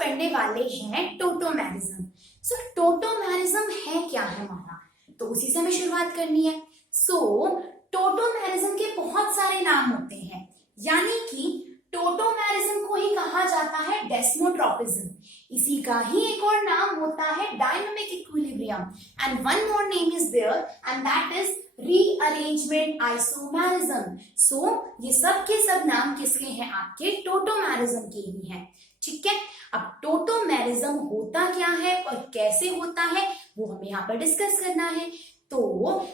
पढ़ने वाले हैं टोटोमेरिज्म। सो टोटोमेरिज्म है क्या है हमारा, तो उसी से हमें शुरुआत करनी है। टोटोमेरिज्म के बहुत सारे नाम होते हैं, यानी कि टोटोमेरिज्म को ही कहा जाता है डेस्मोट्रोपिज्म। इसी का ही एक और नाम होता है dynamic equilibrium, and one more name is there and that is rearrangement isomerism. So ये सब के सब नाम किसके हैं, आपके टोटोमेरिज्म के ही हैं। ठीक है, अब टोटोमेरिज्म होता क्या है और कैसे होता है वो हमें यहाँ पर डिस्कस करना है। तो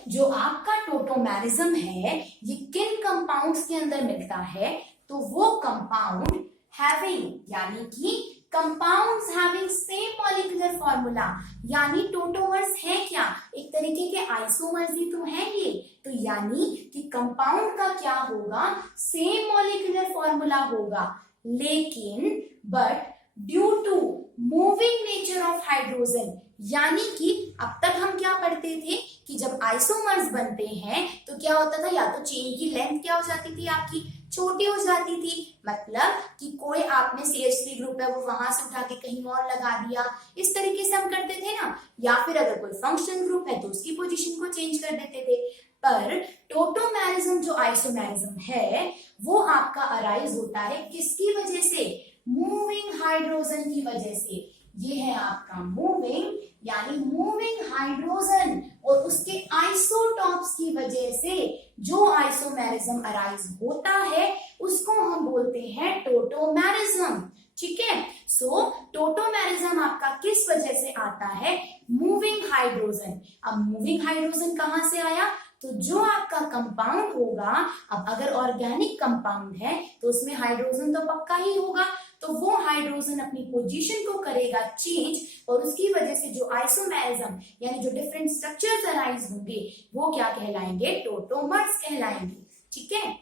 जो आपका टोटोमेरिज्म है ये किन कंपाउंड्स के अंदर मिलता है, तो वो कंपाउंड हैविंग, यानी कि compounds having same molecular formula, यानी टोटोमर्स है क्या, एक तरीके के आइसोमर्स ही तो हैं ये। तो यानी कि कंपाउंड का क्या होगा, सेम मॉलिक्यूलर फॉर्मूला होगा, लेकिन but due to moving nature of hydrogen, यानी कि अब तक हम क्या पढ़ते थे कि जब आइसोमर्स बनते हैं तो क्या होता था, या तो चेन की लेंथ क्या हो जाती थी आपकी, छोटी हो जाती थी, मतलब कि कोई आपने CH3 ग्रुप है वो वहां से उठा के कहीं और लगा दिया, इस तरीके से हम करते थे ना। या फिर अगर कोई फंक्शनल ग्रुप है तो उसकी पोजीशन को चेंज कर देते थे। पर टोटोमेरिज्म जो आइसोमेरिज्म है वो आपका अराइज होता है किसकी वजह से, मूविंग हाइड्रोजन की वजह से। ये है आपका मूविंग, यानी मूविंग हाइड्रोजन और उसके आइसोटॉप्स की वजह से जो आइसोमेरिज्म अराइज होता है उसको हम बोलते हैं टोटोमेरिज्म। ठीक है, सो टोटोमेरिज्म आपका किस वजह से आता है, मूविंग हाइड्रोजन। अब मूविंग हाइड्रोजन कहां से आया, तो जो आपका कंपाउंड होगा, अब अगर ऑर्गेनिक कंपाउंड है तो उसमें हाइड्रोजन तो पक्का ही होगा, तो वो हाइड्रोजन अपनी पोजीशन को करेगा चेंज और उसकी वजह से जो आइसोमेरिज्म यानी जो डिफरेंट स्ट्रक्चर्स अराइज होंगे वो क्या कहलाएंगे, टोटोमर्स कहलाएंगे। ठीक है,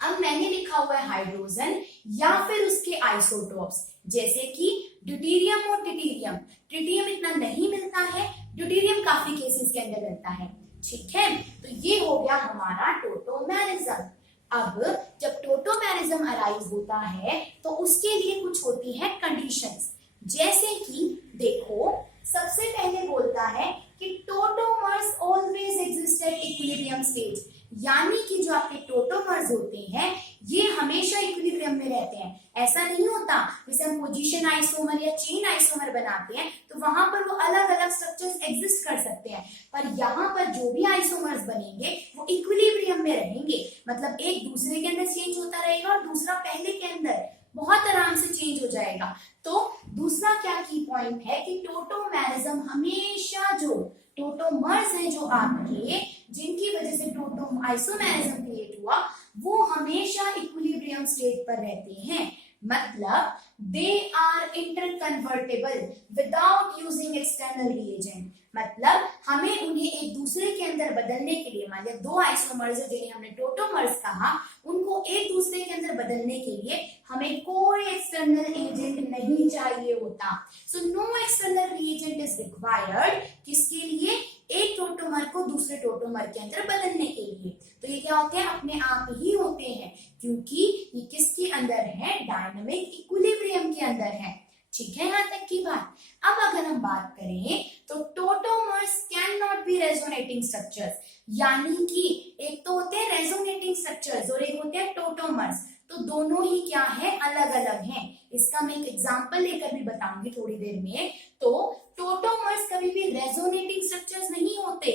अब मैंने लिखा हुआ है हाइड्रोजन या फिर उसके आइसोटोप्स, जैसे कि ड्यूटेरियम और ट्रिटियम। ट्रिटियम इतना नहीं मिलता है, ड्यूटेरियम काफी केसेस के अंदर मिलता है। ठीक है, तो ये हो गया हमारा टोटोमेरिज्म। अब जब टोटोमेरिज्म अराइज होता है तो उसके लिए कुछ होती है कंडीशंस, जैसे कि देखो सबसे पहले बोलता है कि tautomers always exist at equilibrium stage, यानी कि जो आपके टोटोमर्स होते हैं ये हमेशा इक्विलिब्रियम में रहते हैं। ऐसा नहीं होता जैसे हम पोजीशन आइसोमर या चेन आइसोमर बनाते हैं तो वहां पर वो अलग अलग स्ट्रक्चर्स एग्जिस्ट कर सकते हैं, पर यहाँ पर जो भी आइसोमर्स बनेंगे वो इक्विलिब्रियम में रहेंगे, मतलब एक दूसरे के अंदर चेंज होता रहेगा और दूसरा पहले के अंदर बहुत आराम से चेंज हो जाएगा। तो दूसरा क्या की पॉइंट है कि टोटोमेरिज्म हमेशा जो टोटोमर्स हैं जो आपके, जिनकी वजह से टोटो आइसोमेरिज्म क्रिएट हुआ, वो हमेशा इक्विलिब्रियम स्टेट पर रहते हैं, मतलब they are interconvertible without using external reagent. मतलब हमें उन्हें एक दूसरे के अंदर बदलने के लिए, मान लिया दो आइसोमर्स है जिन्हें हमने टोटोमर्स कहा, उनको एक दूसरे के अंदर बदलने के लिए हमें कोई एक्सटर्नल एजेंट नहीं चाहिए होता। So no external reagent is required, किसके लिए, एक टोटोमर को दूसरे टोटोमर के अंदर बदलने के लिए। तो ये क्या होते हैं, अपने आप ही होते हैं, क्योंकि ये किसके अंदर है, डायनामिक इक्विलिब्रियम के अंदर है। ठीक है, यहां तक की बात। अब अगर हम बात करें तो tautomers can not be resonating structures, यानी कि एक तो होते हैं रेजोनेटिंग स्ट्रक्चर्स और एक होते हैं टोटोमर्स, तो दोनों ही क्या है, अलग अलग हैं। इसका मैं एक एग्जांपल लेकर भी बताऊंगी थोड़ी देर में। तो टोटोमर्स कभी भी रेजोनेटिंग स्ट्रक्चर्स नहीं होते।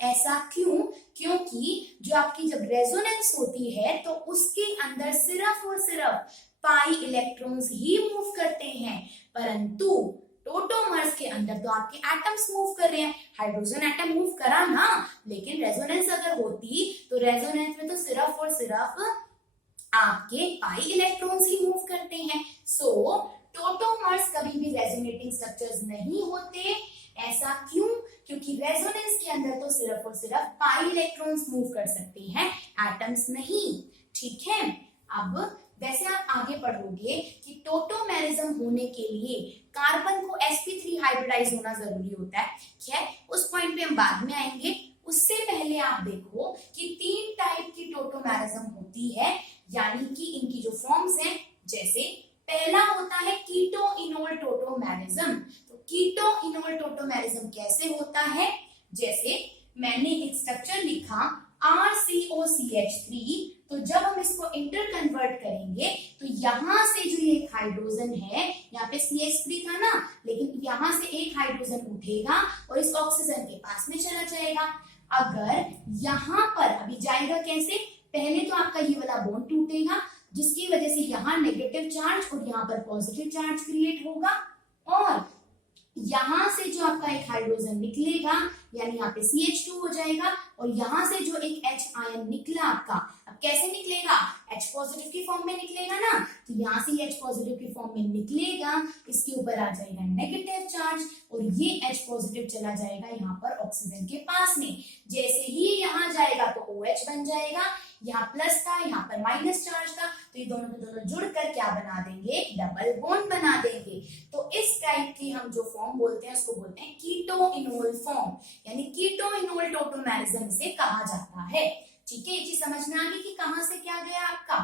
ऐसा क्यों, क्योंकि जो आपकी जब रेजोनेंस होती है तो उसके अंदर सिर्फ और सिर्फ पाई इलेक्ट्रॉन्स ही मूव करते हैं, परंतु टोटोमर्स के अंदर तो आपके एटम्स मूव कर रहे हैं। हाइड्रोजन एटम मूव करा ना, लेकिन रेजोनेंस अगर होती तो रेजोनेंस में तो सिर्फ और सिर्फ आपके पाई इलेक्ट्रॉन्स ही मूव करते हैं। सो टोटोमर्स कभी भी रेजोनेटिंग स्ट्रक्चर्स नहीं होते। ऐसा क्यों, क्योंकि रेजोनेंस के अंदर तो सिर्फ और सिर्फ पाई इलेक्ट्रॉन्स मूव कर सकते हैं, एटम्स नहीं। ठीक है, अब वैसे आप आगे पढ़ोगे कि टोटोमेरिज्म होने के लिए कार्बन को sp3 हाइब्रिडाइज होना जरूरी होता है। खैर उस पॉइंट पे हम बाद में आएंगे। उससे पहले आप देखो कि 3 टाइप की टोटोमेरिज्म होती है, यानी कि इनकी जो फॉर्म्स हैं, जैसे पहला होता है कीटो इनोल इनोल टोटोमेरिज्म। तो कीटो इनोल टोटोमेरिज्म कैसे होता है? जैसे मैंने एक स्ट्रक्चर लिखा RCOCH3, तो जब हम इसको इंटर कन्वर्ट करेंगे तो यहाँ से जो ये हाइड्रोजन है, यहाँ पे CH3 था ना, लेकिन यहाँ से एक हाइड्रोजन उठेगा और इस ऑक्सीजन के पास में चला जाएगा। अगर यहाँ पर अभी जाएगा कैसे? पहले तो आपका ये वाला बॉन्ड टूटेगा, जिसकी वजह से यहाँ नेगेटिव चार्ज और यहाँ पर पॉजिटिव चार्ज क्रिएट होगा, और यहां से जो आपका एक हाइड्रोजन निकलेगा यानी यहाँ पे CH2 हो जाएगा, और यहां से जो एक H आयन निकला आपका, अब कैसे निकलेगा? H पॉजिटिव की फॉर्म में निकलेगा ना, तो यहाँ से H पॉजिटिव की फॉर्म में निकलेगा, इसके ऊपर आ जाएगा नेगेटिव चार्ज और ये H पॉजिटिव चला जाएगा यहाँ पर ऑक्सीजन के पास में। जैसे ही यहाँ जाएगा तो OH बन जाएगा, यहाँ प्लस था, यहाँ पर माइनस चार्ज था, तो ये दोनों के दोनों जुड़कर क्या बना देंगे? डबल बॉन्ड बना देंगे। तो इस टाइप की हम जो फॉर्म बोलते हैं उसको बोलते हैं कीटो इनोल फॉर्म, यानी कीटो इनोल टोटोमेरिज्म से कहा जाता है। ठीक है, ये चीज समझ में आ गई कि कहां से क्या गया आपका।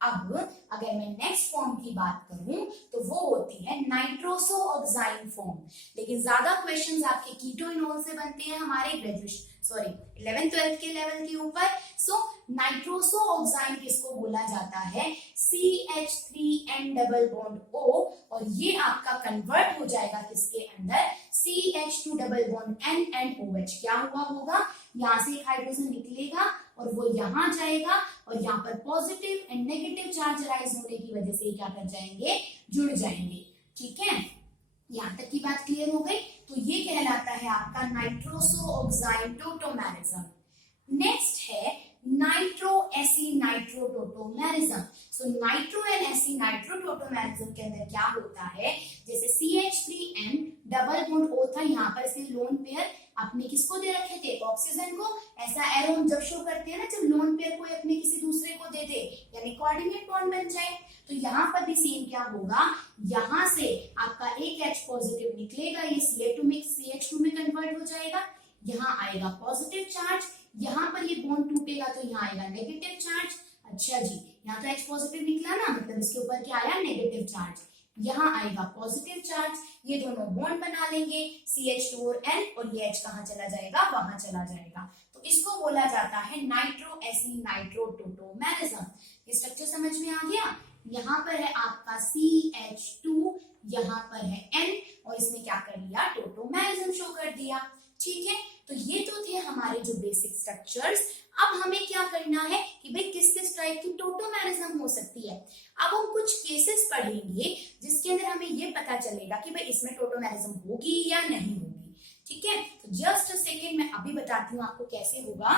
अब अगर मैं नेक्स्ट फॉर्म की बात करूं तो वो होती है नाइट्रोसो ऑक्साइन फॉर्म। लेकिन ज्यादा क्वेश्चंस आपके कीटो इनोल से बनते हैं हमारे ग्रेजुएशन 11th-12th के लेवल के ऊपर। सो नाइट्रोसो ऑक्साइन किसको बोला जाता है? CH3N डबल बॉन्ड O, और ये आपका कन्वर्ट हो जाएगा किसके अंदर? CH2 double bond N and OH। क्या हुआ होगा? यहाँ से एक हाइड्रोजन निकलेगा और वो यहाँ जाएगा, और यहाँ पर positive and negative charge rise होने की वजह से क्या कर जाएंगे? जुड़ जाएंगे। ठीक है, यहां तक की बात क्लियर हो गई। तो ये कहलाता है आपका नाइट्रोसो ऑक्साइन टोटोमेरिज्म। नेक्स्ट है nitro AC nitro tautomerism. So nitro and AC nitro tautomerism के अंदर क्या होता है? जैसे CH3N डबल बॉन्ड O था, यहाँ पर इसके लोन पेयर आपने किसको दे रखे थे? ऑक्सीजन को। ऐसा एरो हम जब शो करते हैं ना, जब लोन पेयर कोई अपने किसी दूसरे को दे दे, यानी कोऑर्डिनेट बॉन्ड बन जाए। तो यहाँ पर भी सेम क्या होगा? यहाँ से आपका एक H पॉजिटिव निकलेगा, ये CH2 में कन्वर्ट हो जाएगा, यहाँ आएगा पॉजिटिव चार्ज, यहाँ पर ये बॉन्ड टूटेगा तो यहाँ आएगा नेगेटिव चार्ज। अच्छा जी, यहाँ तो H पॉजिटिव निकला ना, मतलब इसके ऊपर क्या आया? Negative charge. यहाँ आएगा पॉजिटिव चार्ज, ये दोनों बॉन्ड बना लेंगे CH2 और N, और ये H कहाँ चला जाएगा? वहां चला जाएगा। तो इसको बोला जाता है नाइट्रो एसी नाइट्रो टोटोमेरिज्म। ये स्ट्रक्चर समझ में आ गया? यहाँ पर है आपका CH2, यहाँ पर है N, और इसमें क्या कर लिया? टोटोमेरिज्म शो कर दिया। ठीक है, तो ये तो थे हमारे जो बेसिक स्ट्रक्चर्स। अब हमें क्या करना है कि भाई किस किस टाइप की टोटोमेरिज्म हो सकती है। अब हम कुछ केसेस पढ़ेंगे जिसके अंदर हमें ये पता चलेगा कि भाई इसमें टोटोमेरिज्म होगी या नहीं होगी। ठीक है, तो जस्ट सेकेंड मैं अभी बताती हूँ आपको कैसे होगा।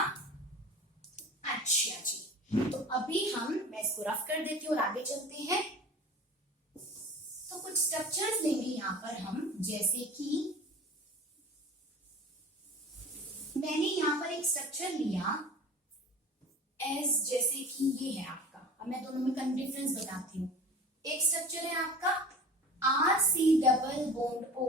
अच्छा जी, तो अभी मैं इसको रफ कर देती हूँ और आगे चलते हैं। तो कुछ स्ट्रक्चर्स लेंगे यहाँ पर हम, जैसे कि मैंने यहाँ पर एक स्ट्रक्चर लिया एज, जैसे कि ये है आपका। अब मैं दोनों में डिफरेंस बताती हूँ। एक स्ट्रक्चर है आपका RC double bond O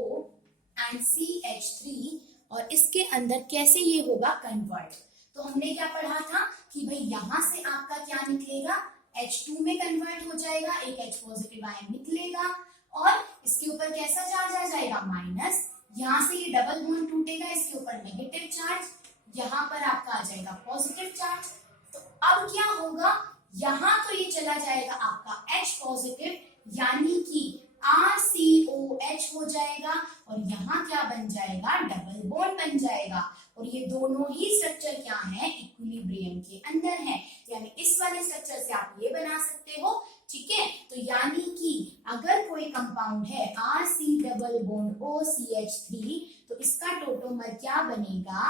and CH3, और इसके अंदर कैसे ये होगा कन्वर्ट। तो हमने क्या पढ़ा था कि भाई यहां से आपका क्या निकलेगा? H2 में कन्वर्ट हो जाएगा, एक H पॉजिटिव आयन निकलेगा, और इसके ऊपर कैसा चार्ज आ जाएगा? माइनस। यहाँ से ये डबल बॉन्ड टूटेगा, इसके ऊपर नेगेटिव चार्ज, यहाँ पर आपका आ जाएगा पॉजिटिव चार्ज। तो अब क्या होगा? यहाँ तो ये चला जाएगा आपका H पॉजिटिव, यानी कि RCOH हो जाएगा, और यहाँ क्या बन जाएगा? डबल बॉन्ड बन जाएगा। और ये दोनों ही स्ट्रक्चर क्या है? इक्विलिब्रियम के अंदर है, यानी इस वाले स्ट्रक्चर से आप ये बना सकते हो। ठीक है, तो यानी कि अगर कोई कंपाउंड है RC डबल बॉन्ड OCH3, तो इसका टोटोमर क्या बनेगा?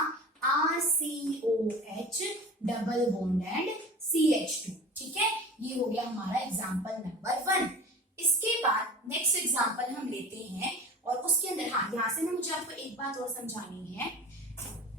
RCOH double bond and CH2। ठीक है, ये हो गया हमारा एग्जाम्पल नंबर 1। इसके बाद नेक्स्ट एग्जाम्पल हम लेते हैं, और उसके अंदर यहाँ से मुझे आपको एक बात और समझानी है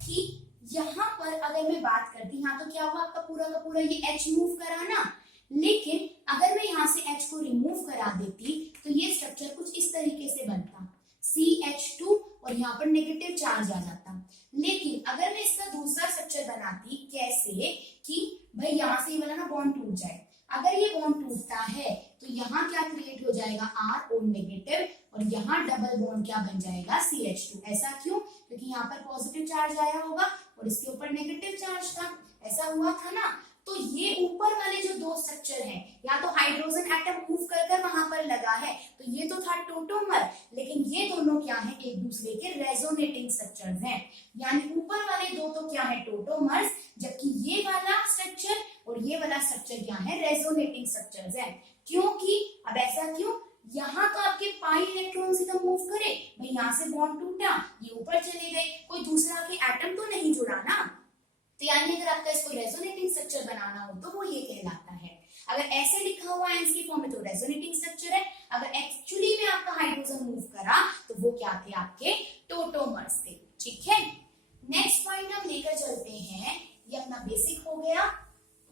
कि यहाँ पर अगर मैं बात करती, यहाँ तो क्या हुआ आपका पूरा का पूरा ये H मूव करा ना, लेकिन अगर मैं यहाँ से H को रिमूव करा देती तो ये स्ट्रक्चर कुछ इस तरीके से बनता, CH2, और यहाँ पर नेगेटिव चार्ज आ जाता। लेकिन अगर मैं इसका दूसरा स्ट्रक्चर बनाती, कैसे कि भाई यहाँ से ये वाला ना बॉन्ड टूट जाए। अगर ये बॉन्ड टूटता है तो यहाँ क्या क्रिएट हो जाएगा? R और नेगेटिव, और यहाँ डबल बॉन्ड क्या बन जाएगा CH2। ऐसा क्यों? क्योंकि यहाँ पर पॉजिटिव चार्ज आया होगा और इसके ऊपर नेगेटिव चार्ज था, ऐसा हुआ था ना। तो ये ऊपर वाले जो दो स्ट्रक्चर हैं, या तो हाइड्रोजन एटम मूव कर कर वहां पर लगा है, तो ये तो था टोटोमर, लेकिन ये दोनों क्या है, एक दूसरे के रेजोनेटिंग स्ट्रक्चर्स हैं। यानी ऊपर वाले दो तो क्या है, टोटोमर्स, जबकि ये वाला स्ट्रक्चर और ये वाला स्ट्रक्चर क्या है, रेजोनेटिंग स्ट्रक्चर्स है। क्योंकि अब ऐसा क्यों, यहाँ तो आपके पाई इलेक्ट्रॉन से तो मूव करे, भाई यहाँ से बॉन्ड टूटा, ये ऊपर चले गए, कोई दूसरा के एटम तो नहीं जुड़ा ना। तो यानी अगर आपका इसको रेजोनेटिंग स्ट्रक्चर बनाना हो तो वो ये कहलाता है। अगर ऐसे लिखा हुआ है इसकी फॉर्म में तो रेजोनेटिंग स्ट्रक्चर है, अगर एक्चुअली में आपका हाइड्रोजन मूव करा तो वो क्या थे, आपके टोटोमर्स थे। ठीक है, नेक्स्ट पॉइंट हम लेकर चलते हैं, ये अपना बेसिक हो गया।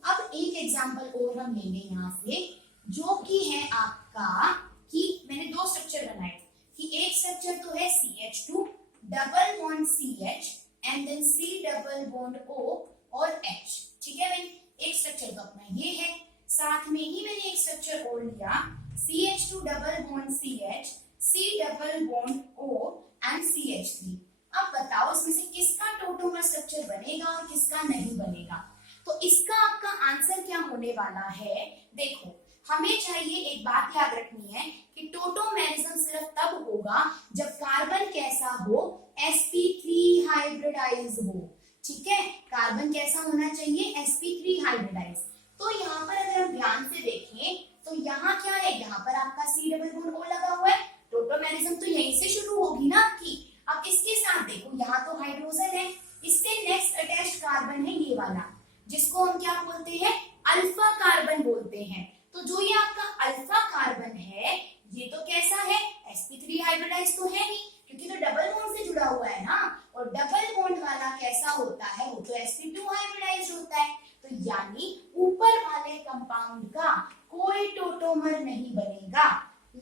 अब एक एग्जांपल और हम लेंगे यहाँ से, जो कि है आपका कि मैंने दो स्ट्रक्चर बनाए कि एक स्ट्रक्चर तो है CH2 double bond CH and then C double bond O और H। ठीक है भाई, एक स्ट्रक्चर तो अपना ये है, साथ में ही मैंने एक स्ट्रक्चर और लिया CH2 double bond CH C double bond O and CH3। अब बताओ इसमें से किसका टोटोमर स्ट्रक्चर बनेगा और किसका नहीं बनेगा। तो इसका आपका आंसर क्या होने वाला है, देखो हमें चाहिए, एक बात याद रखनी है कि टोटोमेरिज्म सिर्फ तब होगा जब कार्बन कैसा हो, sp3 हाइब्रिडाइज हो। ठीक है, कार्बन कैसा होना चाहिए, sp3 हाइब्रिडाइज। तो यहाँ पर अगर हम ध्यान से देखें तो यहाँ क्या है, यहाँ पर आपका C डबल बॉन्ड O लगा हुआ है, टोटोमेरिज्म तो यहीं से शुरू होगी ना आपकी। अब इसके साथ देखो, यहाँ तो हाइड्रोजन है, इससे नेक्स्ट अटैच्ड कार्बन है ये वाला, जिसको हम क्या बोलते हैं, अल्फा कार्बन बोलते हैं। तो जो ये आपका अल्फा कार्बन है, ये तो कैसा है, sp3 हाइब्रिडाइज तो है नहीं, क्योंकि तो डबल बॉन्ड से जुड़ा हुआ है ना, और डबल बॉन्ड वाला कैसा होता है, वो तो sp2 हाइब्रिडाइज होता है। तो यानी ऊपर वाले कंपाउंड का कोई टोटोमर नहीं बनेगा।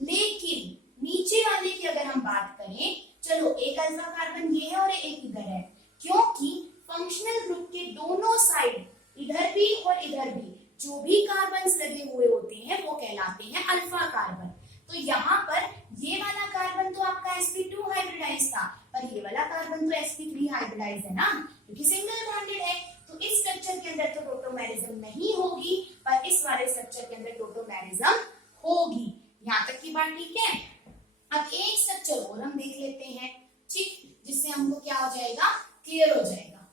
लेकिन नीचे वाले की अगर हम बात करें, चलो एक अल्फा कार्बन ये है और एक इधर है, क्योंकि फंक्शनल ग्रुप के दोनों साइड, इधर भी और इधर भी, जो भी कार्बन लगे हुए होते हैं वो कहलाते हैं अल्फा कार्बन। तो यहाँ पर ये वाला कार्बन तो आपका sp2 हाइब्रिडाइज था, पर ये वाला कार्बन तो sp3 हाइब्रिडाइज है ना, क्योंकि सिंगल बॉन्डेड है। तो इस स्ट्रक्चर के अंदर तो टोटोमेरिज्म नहीं होगी, पर इस वाले स्ट्रक्चर के अंदर टोटोमेरिज्म होगी। यहाँ तक की बात ठीक है। अब एक स्ट्रक्चर और हम देख लेते हैं, ठीक, जिससे हमको क्या हो जाएगा, क्लियर हो जाएगा।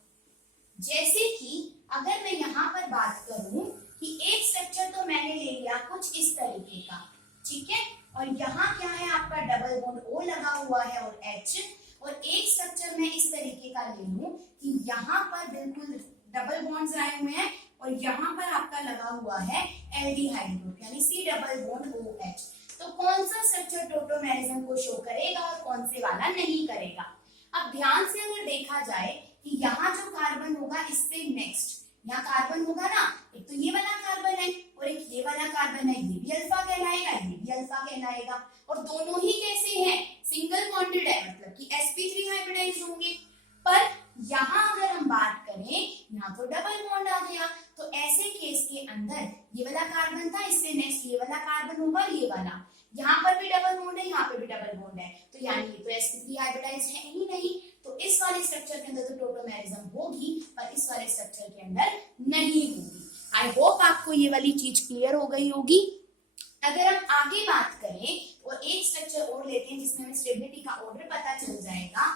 जैसे कि अगर मैं यहाँ पर बात करूं कि एक स्ट्रक्चर तो मैंने ले लिया कुछ इस तरीके का, ठीक है, और यहाँ क्या है आपका डबल बॉन्ड O लगा हुआ है और H, और एक स्ट्रक्चर मैं इस तरीके का ले लूं कि यहाँ पर बिल्कुल डबल बॉन्ड्स आए हुए हैं और यहाँ पर आपका लगा हुआ है एल्डिहाइड ग्रुप, यानी C डबल बॉन्ड OH। तो कौन सा स्ट्रक्चर टोटोमेरिज्म को शो करेगा और कौन से वाला नहीं करेगा। अब ध्यान से अगर देखा जाए कि यहाँ जो कार्बन होगा इससे नेक्स्ट यहाँ कार्बन होगा ना, एक तो ये वाला कार्बन है और एक ये वाला कार्बन है, ये भी अल्फा कहलाएगा, ये भी अल्फा कहलाएगा, और दोनों ही कैसे हैं, सिंगल बॉन्डेड है, मतलब कि sp3 हाइब्रिडाइज होंगे। पर यहाँ अगर हम बात करें, यहाँ तो डबल बॉन्ड आ गया, तो ऐसे केस के अंदर ये वाला कार्बन था, इससे नेक्स्ट ये वाला कार्बन होगा, ये वाला, यहाँ पर भी डबल बॉन्ड है, यहाँ पे भी डबल बॉन्ड है, तो यानी ये तो sp3 हाइब्रिडाइज है ही नहीं। तो इस वाले स्ट्रक्चर के अंदर तो टोटोमेरिज्म होगी, पर इस वाले स्ट्रक्चर के अंदर नहीं होगी। आई होप आपको ये वाली चीज क्लियर हो गई होगी। अगर हम आगे बात करें और एक स्ट्रक्चर और लेते हैं जिसमें हमें स्टेबिलिटी का ऑर्डर पता चल जाएगा,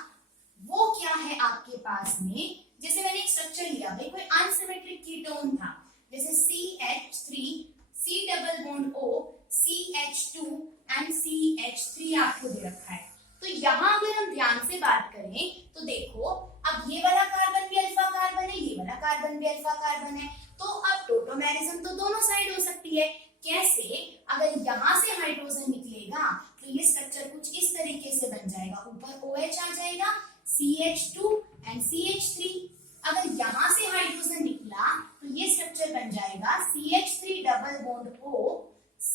वो क्या है आपके पास में, जैसे मैंने एक स्ट्रक्चर लिया, भाई कोई अनसिमेट्रिक कीटोन था, जैसे CH3 C double bond O CH2 and CH3 आपको दे रखा है। तो यहाँ अगर हम ध्यान से बात करें तो देखो, अब ये वाला कार्बन भी अल्फा कार्बन है, ये वाला कार्बन भी अल्फा कार्बन है, तो अब टोटोमेरिज्म तो दोनों साइड हो सकती है। कैसे, अगर यहाँ से हाइड्रोजन निकलेगा तो ये स्ट्रक्चर कुछ इस तरीके से बन जाएगा, ऊपर OH आ जाएगा, CH2 एंड CH3। अगर यहाँ से हाइड्रोजन निकला तो ये स्ट्रक्चर बन जाएगा CH3 डबल बॉन्ड O,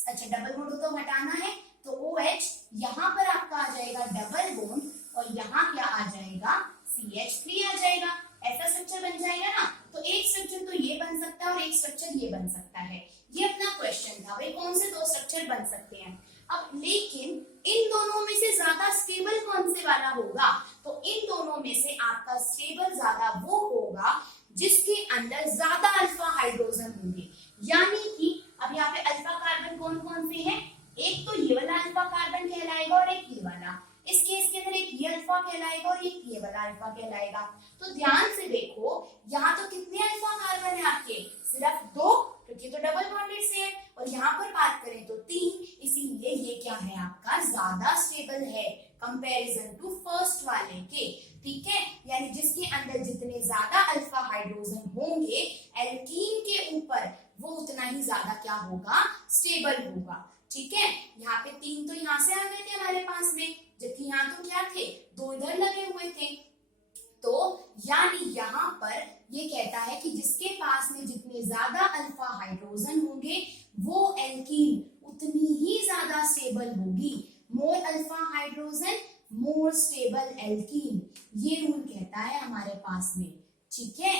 अच्छा डबल बॉन्ड तो हटाना है, तो OH, यहाँ पर आपका आ जाएगा डबल बॉन्ड और यहाँ क्या आ जाएगा, CH3 आ जाएगा। ऐसा स्ट्रक्चर बन जाएगा ना। तो एक स्ट्रक्चर तो ये बन सकता है और एक स्ट्रक्चर ये बन सकता है। ये अपना क्वेश्चन था, भाई कौन से दो स्ट्रक्चर बन सकते हैं। अब लेकिन इन दोनों में से ज्यादा स्टेबल कौन से वाला होगा? तो इन दोनों में से आपका स्टेबल ज्यादा वो होगा जिसके अंदर ज्यादा अल्फा हाइड्रोजन होंगे। यानी कि अब यहाँ पे अल्फा कार्बन कौन कौन से हैं? एक तो ये वाला अल्फा कार्बन कहलाएगा और एक ये वाला। इस केस के अंदर एक ये अल्फा कहलाएगा और एक ये वाला अल्फा कहलाएगा। तो ध्यान से देखो, यहाँ तो कितने अल्फा कार्बन है आपके? सिर्फ 2, क्योंकि तो डबल बॉन्डेड से है। और यहाँ पर बात करें तो 3, इसीलिए ये क्या है आपका? ज्यादा स्टेबल है कंपैरिजन टू फर्स्ट वाले के। ठीक है, यानी जिसके अंदर जितने ज्यादा अल्फा हाइड्रोजन होंगे एल्कीन के ऊपर, वो उतना ही ज्यादा क्या होगा? स्टेबल होगा। ठीक है, यहाँ पे 3 तो यहाँ से आ गए थे हमारे पास में, जबकि यहाँ तो क्या थे? 2 इधर लगे हुए थे। तो यानी यहाँ पर ये कहता है कि जिसके पास में जितने ज्यादा अल्फा हाइड्रोजन होंगे वो एल्कीन उतनी ही ज्यादा स्टेबल होगी। More alpha hydrogen more stable alkene, ये रूल कहता है हमारे पास में। ठीक है,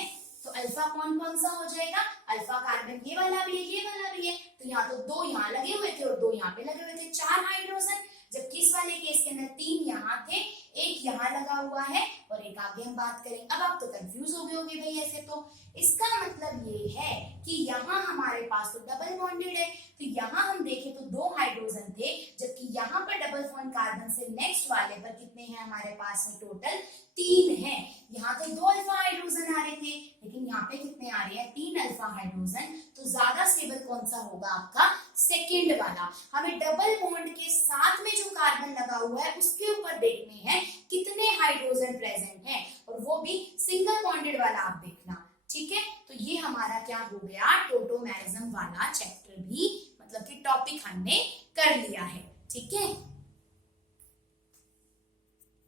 तो अल्फा कौन कौन सा हो जाएगा? अल्फा कार्बन ये वाला भी है, ये वाला भी है। तो यहाँ तो 2 यहाँ लगे हुए थे और 2 यहाँ पे लगे हुए थे, 4 हाइड्रोजन। जबकि इस वाले केस के अंदर 3 यहाँ थे, एक यहाँ लगा हुआ है और एक आगे हम बात करेंगे। अब आप तो कंफ्यूज हो गए होंगे भाई ऐसे तो। इसका मतलब ये है कि यहाँ हमारे पास तो डबल बॉन्डेड है, तो यहाँ हम देखें तो 2 हाइड्रोजन थे, जबकि यहाँ पर डबल बॉन्ड कार्बन से नेक्स्ट वाले पर कितने हैं हमारे पास में? टोटल 3 हैं। यहाँ तो 2 अल्फा हाइड्रोजन आ रहे थे, लेकिन यहाँ पे कितने आ रहे हैं? 3 अल्फा हाइड्रोजन। तो ज्यादा स्टेबल कौन सा होगा आपका? सेकेंड वाला। हमें डबल बॉन्ड के साथ में जो कार्बन लगा हुआ है उसके ऊपर देखने हैं कितने हाइड्रोजन प्रेजेंट हैं, और वो भी सिंगल बॉन्डेड वाला आप देखना। ठीक है, तो ये हमारा क्या हो गया? टोटोमेरिज्म वाला चैप्टर भी मतलब कि टॉपिक हमने कर लिया है। ठीक है,